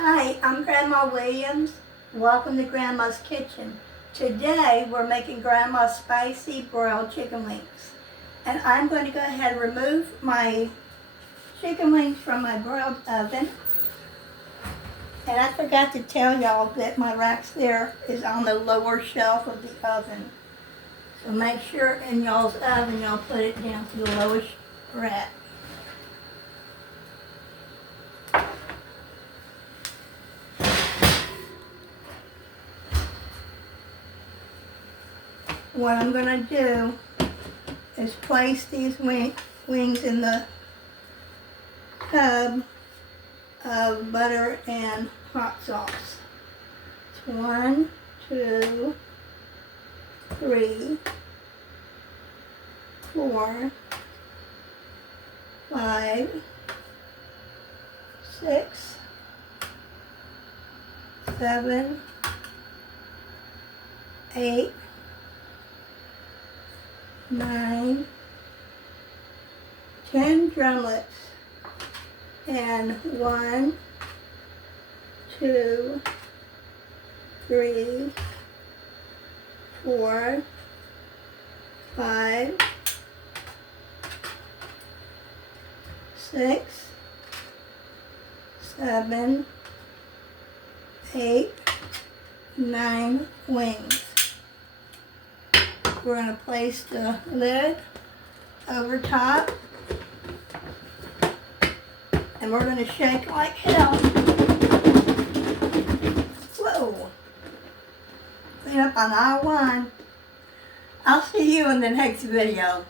Hi, I'm Grandma Williams. Welcome to Grandma's Kitchen. Today we're making Grandma's spicy broiled chicken wings. And I'm going to go ahead and remove my chicken wings from my broiled oven. And I forgot to tell y'all that my racks there is on the lower shelf of the oven. So make sure in y'all's oven y'all put it down to the lowest rack. What I'm going to do is place these wings in the tub of butter and hot sauce. It's 1, 2, 3, 4, 5, 6, 7, 8, 9, 10 drumlets, and 1, 2, 3, 4, 5, 6, 7, 8, 9 wings. We're going to place the lid over top, and we're going to shake like hell. Whoa! Clean up on aisle 1. I'll see you in the next video.